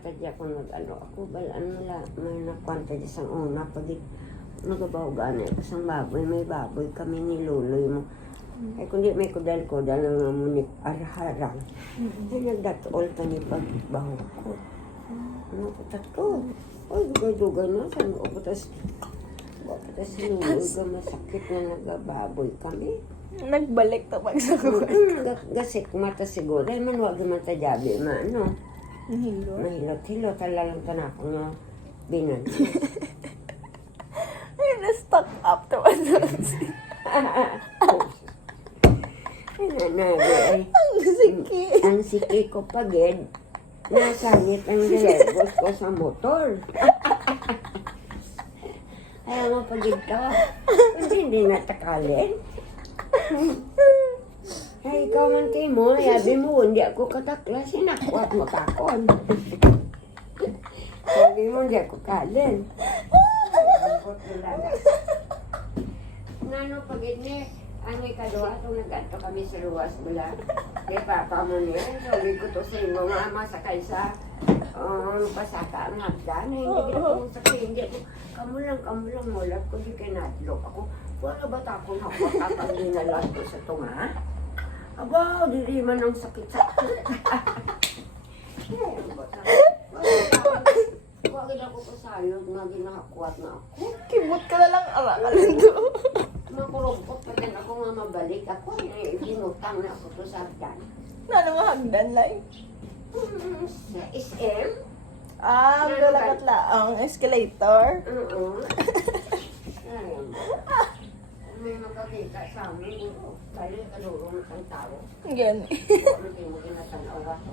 Tadya ko nag-ano ako, balaan nila, may nakwanta dyan sa una, pag nagabaw gani ako sa baboy, may baboy kami niluloy mo. Ay kundi may kudal-kudal ng munit arharang. Ay nagdatol pa ni pagbaho ko. Ano putat ko? Ay dugay-dugay na, saan ko putas? Putas niluloy ka, masakit na nagababoy kami. Nagbalik to pag sa kuwan. Gasik mata siguro, ay man wag man tajabi, maano. Nahilo. Mahilot-hilot, talalang tanakong na binan. Ay, na-stuck up to ano. Ay, nanabi, ay. Ang siki. Ang siki ko pagid, nasangit ang dilegos ko sa motor. Ayaw mo pagid ka. Hindi natakalin. Ay, ikaw man kayo mo, yabi mo, hindi ako katakla, sinakwat mo takon. Sabi mo, hindi ako kalin. Nano pagid ni, ano ikaduha, itong nag-ato kami sa luwas bula. Kaya papa mo niya, sabi ko to sa imo, mama, sakay sa pasaka ang hagdan. Hindi ko sakay, hindi ako, kamu lang, mulat ko, di kayo natlok ako. Wala ba takon ako, kapag dinalas ko sa tunga? Aba, dili man ang sakit-sakit. Huwag ako pasayod nga ginakakuat na ako. Kibot ka na lang arangalan to. Makurugpot pa din ako nga mabalik ako. Ginutang na ako to sa hagdan. Ano mo hagdan lang? Sa SM? Ah, galakat ang escalator. Oo. Ayun. May makakita sa amin. Kaya kalulong ang tao. Gani. Hindi mo ginatanaw ako.